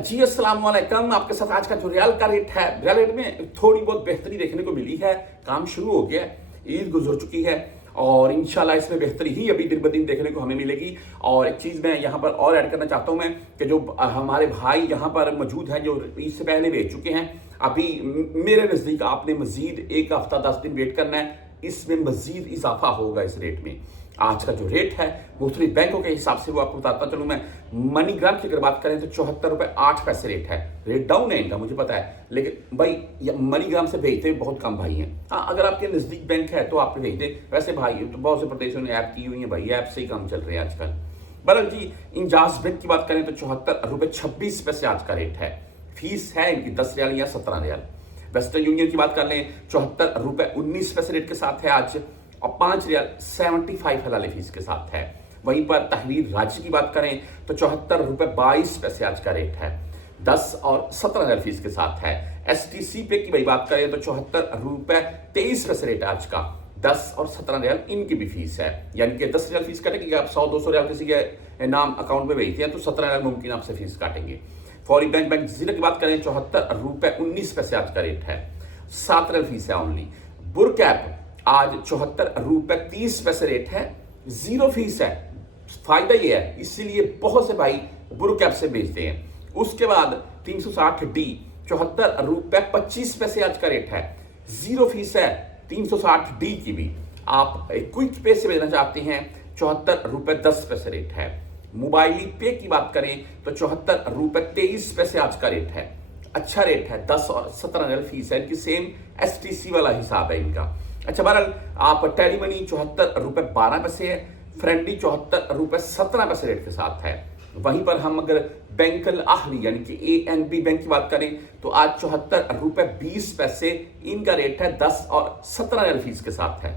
जी अस्सलाम वालेकुम। आपके साथ आज का जो रियाल का रेट है, रियाल रेट में थोड़ी बहुत बेहतरी देखने को मिली है। काम शुरू हो गया है, ईद गुजर चुकी है और इंशाल्लाह इसमें बेहतरी ही अभी दिन ब दिन देखने को हमें मिलेगी। और एक चीज़ मैं यहाँ पर और ऐड करना चाहता हूँ मैं कि जो हमारे भाई यहाँ पर मौजूद हैं जो ईद से पहले बेच चुके हैं, अभी मेरे नज़दीक आपने मजीद एक हफ्ता 10 दिन वेट करना है, इसमें मजीद इजाफा होगा इस रेट में। आज का जो रेट है मुख्तलिफ बैंकों के हिसाब से वो आपको बताता चलूँ मैं। मनीग्राम की अगर बात करें तो 74.08 रेट है। रेट डाउन है इनका, मुझे पता है, लेकिन भाई मनीग्राम से भेजते हैं बहुत कम भाई हैं। हाँ, अगर आपके नज़दीक बैंक है तो आप भेज दें। वैसे भाई तो बहुत से प्रदेशों ने ऐप की हुई है भाई, ऐप से ही काम चल रहे हैं आजकल। बहरहाल जी, इंजाज बैंक की बात करें तो 74.26 आज का रेट है। फीस है इनकी 10 रियाल या 17 रियाल। वेस्टर्न यूनियन की बात कर लें 74.19 रेट के साथ है आज, और 5 रियाल 75 हलाली फीस के साथ है। वहीं पर तहवीर राज्य की बात करें तो 74.22 आज का रेट है, 10 और 17 रियाल फीस के साथ है। STC पे की भाई बात करें तो 74.23 रेट आज का, 10 और 17 रियाल इनकी भी फीस है। यानी कि 10 रियाल फीस काटेंगे, आप 100-200 रियाल किसी के नाम अकाउंट में भेजते हैं तो 17 रियाल मुमकिन आपसे फीस काटेंगे। फौरी बैंक जजीरा की बात करें 74.19 आज का रेट है, 7 रियाल फीस है ओनली। बुरकैप आज 74.30 रेट है, 0 फीस है। फायदा ये है, इसीलिए बहुत से भाई बुरकैप से बेचते हैं। उसके बाद 360D 74.25 आज का रेट है, 0 फीस है। 360D की भी आप क्विक पे से भेजना चाहते हैं 74.10 रेट है। मोबाइल पे की बात करें तो 74.23 आज का रेट है, अच्छा रेट है। 10 और 17 रियाल फीस है इनकी, सेम STC वाला हिसाब है इनका। अच्छा, बहरहाल आप टेली मनी 74.12 है, फ्रेंडली 74.17 रेट के साथ है। वहीं पर हम अगर बैंकल आहली यानी कि ANB बैंक की बात करें तो आज 74.20 इनका रेट है, 10 और 17 रियाल फीस के साथ है।